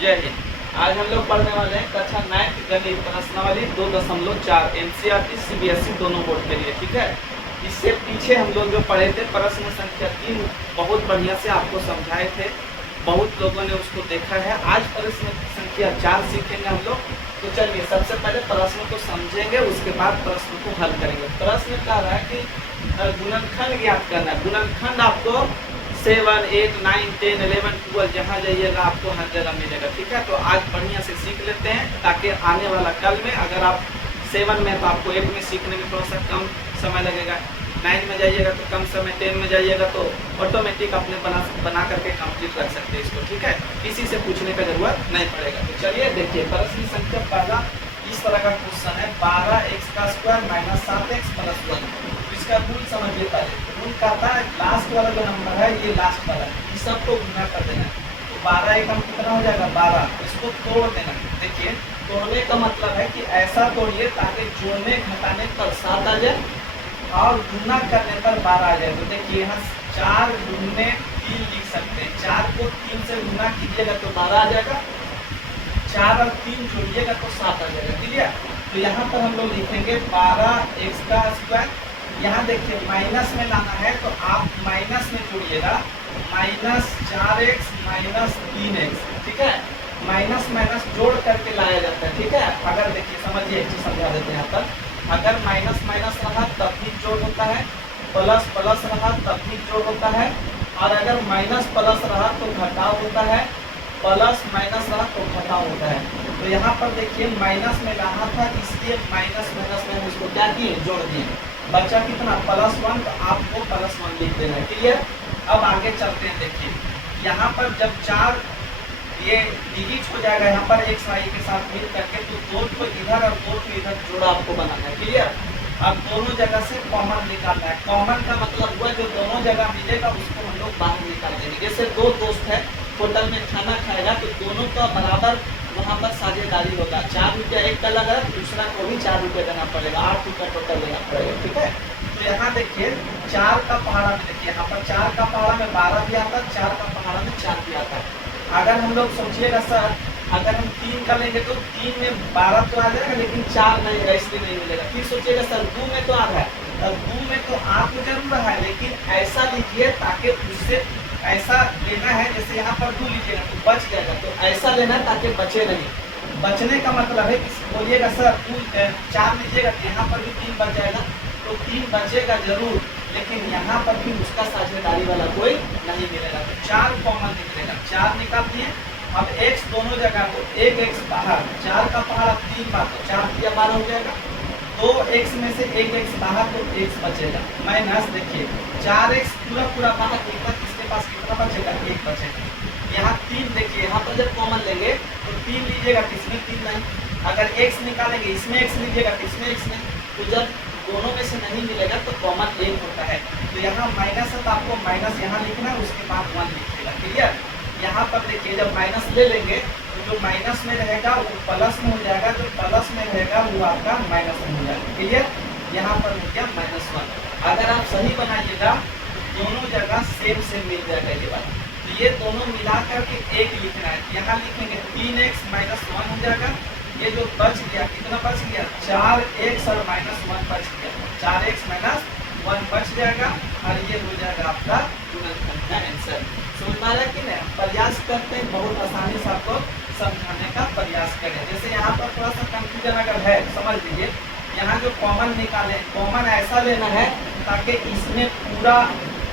जय हिंद। आज हम लोग पढ़ने वाले हैं कक्षा 9 गणित प्रश्नावली 2.4 एनसीईआरटी सीबीएसई दोनों बोर्ड के लिए। ठीक है, इससे पीछे हम लोग जो पढ़े थे प्रश्न संख्या 3 बहुत बढ़िया से आपको समझाए थे, बहुत लोगों ने उसको देखा है। आज प्रश्न संख्या 4 सीखेंगे हम लोग। तो चलिए सबसे पहले प्रश्न को समझेंगे, उसके बाद प्रश्न को हल करेंगे। प्रश्न कह रहा है कि गुणनखंड ज्ञात करना है। गुणनखंड आपको 7, 8, 9, 10, 11, 12 जहाँ जाइएगा आपको हर जगह मिलेगा। ठीक है, तो आज बढ़िया से सीख लेते हैं ताकि आने वाला कल में अगर आप 7 में तो आपको 8 में सीखने में थोड़ा सा कम समय लगेगा, 9 में जाइएगा तो कम समय, 10 में जाइएगा तो ऑटोमेटिक अपने बना करके कंप्लीट कर सकते हैं इसको। ठीक है, किसी से पूछने का जरूरत नहीं पड़ेगा। तो चलिए देखिए प्रश्न संख्या पहला इस तरह का क्वेश्चन है, 12x² - 7x + 1। इसका रूल समझिए पहले। रूल कहता है लास्ट वाला जो नंबर है ये लास्ट वाला है, इस सब को गुना कर देना है। तो 12 एकम कितना हो जाएगा 12, इसको तोड़ देना। देखिए तोड़ने का मतलब है कि ऐसा तोड़िए ताकि जोड़ने घटाने पर 7 आ जाए और गुना करने पर 12 आ जाए। तो देखिए यहाँ 4 × 3 लिख सकते हैं। 4 को 3 से गुना कीजिएगा तो 12 आ जाएगा, 4 और 3 जोड़िएगा तो 7 आ जाएगा। क्लियर? तो यहाँ पर हम लोग लिखेंगे 12x²। यहाँ देखिए माइनस में लाना है तो आप माइनस में जोड़िएगा, -4x - 3x। ठीक है, माइनस माइनस जोड़ करके लाया जाता है। ठीक है, अगर देखिए समझिए एक चीज समझा देते हैं यहाँ पर। अगर माइनस माइनस रहा तब भी जोड़ होता है, प्लस प्लस रहा तब भी जोड़ होता है, और अगर माइनस प्लस रहा तो घटाव होता है, प्लस माइनस रहा तो घटाव होता है। तो यहाँ पर देखिए माइनस में लाना था इसलिए माइनस माइनस में इसको क्या किए, जोड़ दिए। बच्चा कितना +1, तो आपको +1 लिख देना है। क्लियर? अब आगे चलते हैं। देखिए यहाँ पर जब 4 ये डिजिट हो जाएगा यहाँ पर x y के साथ मिल करके, तो 2 को इधर और 2 को इधर जोड़ा आपको बनाना है। क्लियर? अब दोनों जगह से कॉमन निकालना है। कॉमन का मतलब हुआ जो दोनों जगह मिलेगा उसको हम लोग बाहर निकाल देंगे। जैसे 2 दोस्त है होटल में खाना खाएगा तो दोनों का बराबर वहाँ पर साझेदारी होगा। 4 रुपया एक का लगा, दूसरा को भी 4 रुपये देना पड़ेगा, 8 रुपया टोटल देना पड़ेगा। ठीक है, तो यहाँ देखिए 4 का पहाड़ा में देखिए यहाँ पर 4 का पहाड़ा में 12 भी आता है, 4 का पहाड़ा में 4 भी आता है। अगर हम लोग सोचिएगा सर अगर हम 3 का लेंगे तो 3 में 12 तो आ जाएगा लेकिन 4 नहीं है, इसलिए नहीं मिलेगा। फिर सोचिएगा सर 2 में तो आ रहा है, अब 2 में तो आ तो जरूर रहा है लेकिन ऐसा लीजिए ताकि उससे ऐसा लेना है, जैसे यहाँ पर 2 लीजिएगा तो बच जाएगा, तो ऐसा लेना है ताकि बचे नहीं। बचने का मतलब है कि बोलिएगा सर 4 लीजिएगा तो यहाँ पर भी 3 बच जाएगा, तो 3 बचेगा जरूर लेकिन यहाँ पर भी उसका साझेदारी वाला कोई नहीं मिलेगा। तो 4 कॉमन निकलेगा, 4 निकाल दिए। अब x दोनों जगह को 1x बाहर, 4 का पहाड़ा 3 बार तो 4 × 12 हो जाएगा। 2x में से 1x बाहर तो x बचेगा, माइनस देखिए 4x पूरा बाहर निकला, किसके पास कितना बचेगा, 1 बचेगा। यहाँ 3 देखिए यहाँ पर जब कॉमन लेंगे तो 3 लीजिएगा तो इसमें 3 नहीं, अगर x निकालेंगे इसमें x लीजिएगा तो इसमें x नहीं, तो जब दोनों में से नहीं मिलेगा तो कॉमन 1 होता है। तो यहाँ माइनस है तो आपको माइनस यहाँ लिखना है, उसके बाद 1 लिखिएगा। क्लियर? यहाँ पर देखिए जब माइनस ले लेंगे तो जो माइनस में रहेगा वो प्लस में हो जाएगा, जो प्लस में रहेगा वो आपका माइनस में हो जाएगा। क्लियर? यहाँ पर हो गया -1। अगर आप सही बनाइएगा तो दोनों जगह सेम सेम मिल जाएगा ये बात। तो ये दोनों मिला करके 1 लिखना है, यहाँ लिखेंगे 3x - 1 हो जाएगा। ये जो बच गया कितना बच गया, 4x और -1 बच गया, 4x - 1 बच जाएगा और ये हो जाएगा आपका गुणनखंड का आंसर। समझ में आ रहा है कि नहीं? प्रयास करते हैं बहुत आसानी से आपको समझाने का प्रयास करें। जैसे यहाँ पर थोड़ा सा कंफ्यूजन अगर है समझ लीजिए, यहाँ जो कॉमन निकाले कॉमन ऐसा लेना है ताकि इसमें पूरा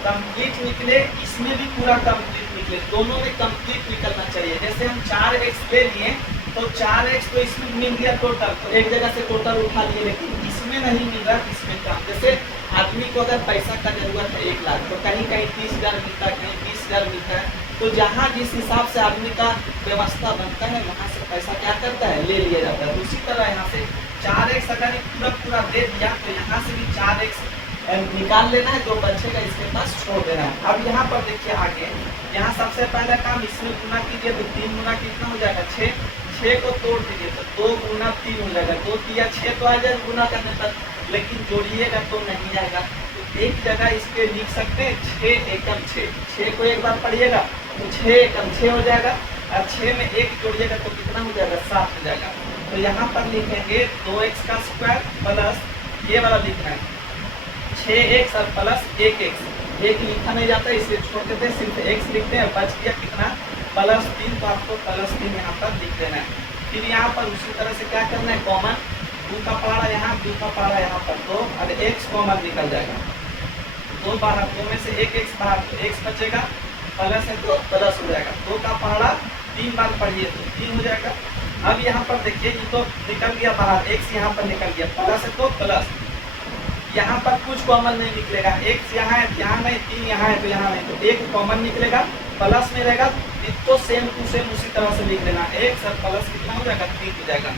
कंप्लीट निकले, इसमें भी पूरा कंप्लीट निकले, दोनों में कंप्लीट निकलना चाहिए। जैसे हम 4x ले लिए तो 4x तो इसमें मिल गया टोटल, तो एक जगह से टोटल उठा लिए, लेकिन इसमें नहीं मिल रहा, इसमें कम। जैसे आदमी को अगर पैसा का जरूरत है 1 लाख, तो कहीं कहीं 30,000 मिलता है, कहीं 20,000 मिलता है, तो जहाँ जिस हिसाब से आदमी का व्यवस्था बनता है वहाँ से पैसा क्या करता है, ले लिया जाता है। तो उसी तरह यहाँ से 4x अगर पूरा दे दिया तो यहाँ से भी 4x निकाल लेना है, जो बचेगा इसके पास छोड़ देना है। अब यहाँ पर देखिए आगे, यहाँ सबसे पहला काम इसमें गुना कीजिए तो 3 गुना कितना हो जाएगा 6, 6 को तोड़ दीजिए तो 2 × 3 हो जाएगा, 2 × 6 तो आ जाएगा गुना करने पर, लेकिन जोड़िएगा तो नहीं जाएगा। तो एक जगह इसके लिख सकते हैं 6 एकम 6, 6 को एक बार पढ़िएगा तो 6 एकम 6 हो जाएगा। और 6 में 1 जोड़िएगा तो कितना हो जाएगा 7 हो जाएगा। तो यहाँ पर लिखेंगे 2x का स्क्वायर प्लस ये वाला लिखना है 6x और प्लस 1x, एक लिखा नहीं जाता इसलिए छोड़ देते हैं, सिर्फ x लिखते हैं। बच गया कितना +3, तो आपको +3 यहाँ पर लिख देना है। फिर यहाँ पर उसी तरह से क्या करना है कॉमन 2 का पहाड़ा यहाँ 2 का पहाड़ा यहाँ पर 2 और x कॉमन निकल जाएगा। 2 बाहर 2 में से 1x बाहर तो x बचेगा, प्लस है तो प्लस हो जाएगा। 2 का पहाड़ा 3 बार पढ़िए तो 3 हो जाएगा। अब यहाँ पर देखिए ये तो निकल गया बाहर, x यहाँ पर निकल गया, प्लस है तो प्लस, यहाँ पर कुछ कॉमन नहीं निकलेगा। x यहाँ है यहाँ नहीं, 3 यहाँ है तो यहाँ नहीं, तो 1 कॉमन निकलेगा प्लस में रहेगा। तो सेम टू सेम उसी तरह से लिख लेना, x और प्लस कितना हो जाएगा 3 हो जाएगा।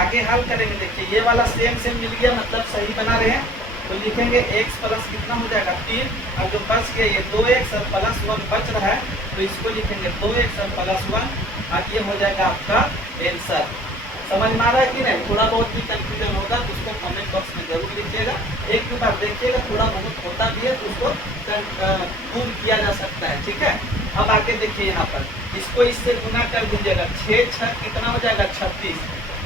आगे हल करेंगे, देखिए ये वाला सेम मिल गया मतलब सही बना रहे हैं, तो लिखेंगे x प्लस कितना हो जाएगा 3, और जो बच गया ये 2x और +1 बच रहा है तो इसको लिखेंगे 2x और +1, और ये हो जाएगा आपका आंसर। समझ में आ रहा है कि नहीं? थोड़ा बहुत भी कंफ्यूजन होगा तो उसको कमेंट बॉक्स में जरूर लिखिएगा। एक दो बार देखिएगा, थोड़ा बहुत होता भी है तो उसको दूर किया जा सकता है, ठीक है। अब आगे देखिए यहाँ पर इसको इससे गुना कर दीजिएगा, 6 6 कितना हो जाएगा 36,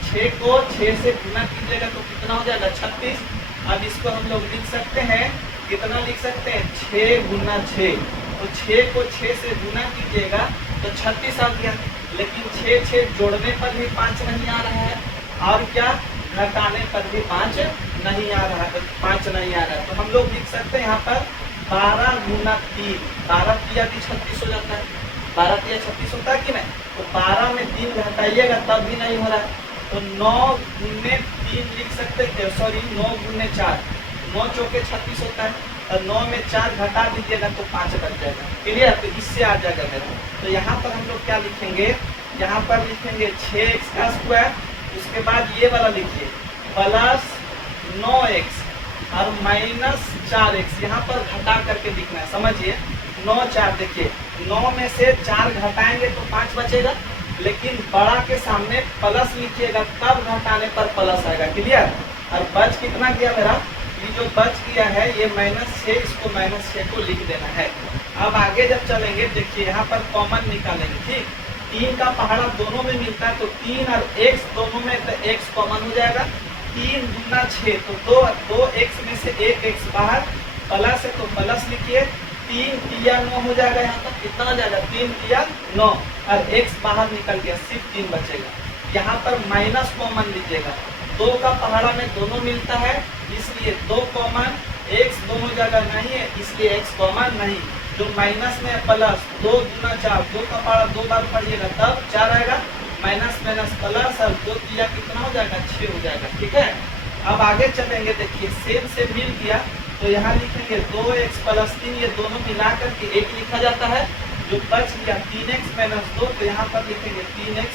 6 को 6 से गुना कीजिएगा तो कितना हो जाएगा 36। अब इसको हम लोग लिख सकते हैं, कितना लिख सकते हैं 6 गुना 6, तो 6 को 6 से गुना कीजिएगा तो 36 आ गया। लेकिन 6 6 जोड़ने पर भी 5 नहीं आ रहा है, और क्या घटाने पर भी 5 नहीं आ रहा है, 5 नहीं आ रहा है। तो हम लोग लिख सकते हैं यहाँ पर 12 गुना 3, 12 किया भी 36 हो जाता है, 12 किया 36 होता है कि नहीं। तो 12 में 3 घटाइएगा तब भी नहीं हो रहा है, तो 9 गुने 3 लिख सकते हैं, सॉरी 9 गुने 4, 9 चौके 36 होता है, और 9 में 4 घटा दीजिएगा तो 5 बच जाएगा। क्लियर? तो इससे आ जाएगा मेरा। तो यहाँ पर हम लोग क्या लिखेंगे, यहाँ पर लिखेंगे 6x का स्क्वायर, उसके बाद ये वाला लिखिए प्लस 9x और -4x, यहाँ पर घटा करके लिखना है, समझिए 9 4, देखिए 9 में से 4 घटाएंगे तो 5 बचेगा, लेकिन बड़ा के सामने प्लस लिखिएगा तब घटाने पर प्लस आएगा। क्लियर? और बच कितना गया मेरा, ये जो बच गया है ये -6, इसको -6 को लिख देना है। अब आगे जब चलेंगे देखिए यहाँ पर कॉमन निकालेंगे, ठीक 3 का पहाड़ा दोनों में मिलता है तो 3 और x दोनों में, तो x कॉमन हो जाएगा। 3 गुना 6 तो 2x में से 1x बाहर, प्लस है तो प्लस लिखिए, 3 तिया 9 हो जाएगा, यहाँ पर कितना हो जाएगा 3 तिया 9, और x बाहर निकल गया, सिर्फ 3 बचेगा। यहाँ पर माइनस कॉमन लीजिएगा, 2 का पहाड़ा में दोनों मिलता है इसलिए 2 कॉमन, x दोनों जगह नहीं है इसलिए x कॉमन नहीं, जो माइनस में प्लस 2 गुना 4, 2 का पहाड़ा 2 बार पढ़िएगा तब 4 आएगा, माइनस माइनस प्लस, और 2 किया कितना हो जाएगा 6 हो जाएगा, ठीक है। अब आगे चलेंगे, देखिए सेम से मिल गया तो यहाँ लिखेंगे 2x + 3, ये दोनों मिला करके 1 लिखा जाता है, जो बच गया 3x - 2, तो यहाँ पर लिखेंगे 3x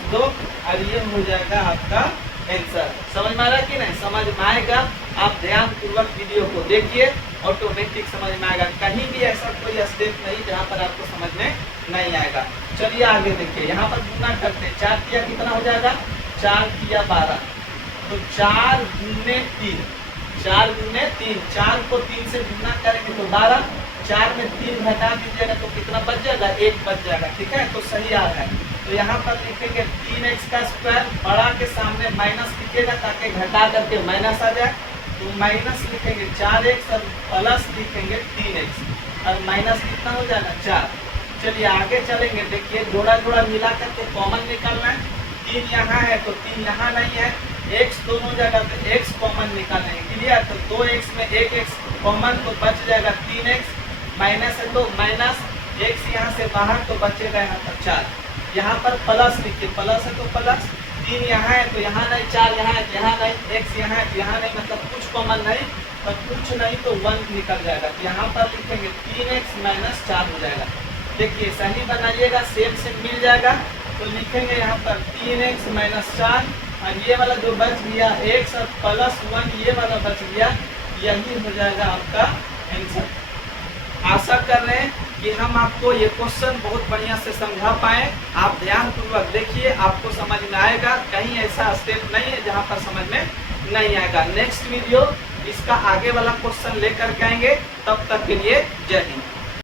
- 2, और ये हो जाएगा आपका आंसर। समझ में आ रहा है कि नहीं? समझ में आएगा, आप ध्यान पूर्वक वीडियो को देखिए, ऑटोमेटिक समझ में आएगा। कहीं भी ऐसा कोई स्टेप नहीं जहाँ पर आपको समझ में नहीं आएगा। चलिए आगे देखिए, यहाँ पर गुना करते हैं, 4 किया कितना हो जाएगा 4 किया 12, तो 4 गुने 3, 4 गुने 3, 4 को 3 से गुना करेंगे तो 12, 4 में 3 घटा दीजिएगा तो कितना बच जाएगा 1 बच जाएगा, ठीक है। तो सही आ रहा है। तो यहाँ पर लिखेंगे 3x का स्क्वायर, बड़ा के सामने माइनस लिखिएगा ताकि घटा करके माइनस आ जाए, तो माइनस लिखेंगे 4x और प्लस लिखेंगे 3x, और माइनस कितना हो जाएगा 4। चलिए आगे चलेंगे, देखिए जोड़ा जोड़ा मिला करके कॉमन निकालना है, 3 यहाँ है तो 3 यहाँ नहीं है, x दोनों जगह पे x कॉमन निकालेंगे। क्लियर? तो 2x में 1x कॉमन तो बच जाएगा 3x, माइनस है तो माइनस, x यहाँ से बाहर तो बचेगा यहाँ पर 4, यहाँ पर प्लस लिखिए, प्लस है तो प्लस, 3 यहाँ है तो यहाँ नहीं, 4 यहाँ है तो यहाँ नहीं, x यहाँ है तो यहाँ नहीं, मतलब कुछ कॉमन नहीं, तो कुछ नहीं तो 1 निकल जाएगा। तो यहाँ पर लिखेंगे 3x - 4 हो जाएगा। देखिए सही बनाइएगा, सेम से मिल जाएगा, तो लिखेंगे यहाँ पर 3x - 4, और ये वाला जो बच गया x और +1 ये वाला बच गया, यही हो जाएगा आपका आंसर। आशा कर रहे हैं कि हम आपको ये क्वेश्चन बहुत बढ़िया से समझा पाए। आप ध्यान पूर्वक देखिए, आपको समझ में आएगा, कहीं ऐसा स्टेप नहीं है जहाँ पर समझ में नहीं आएगा। नेक्स्ट वीडियो इसका आगे वाला क्वेश्चन लेकर के आएंगे, तब तक के लिए जय हिंद।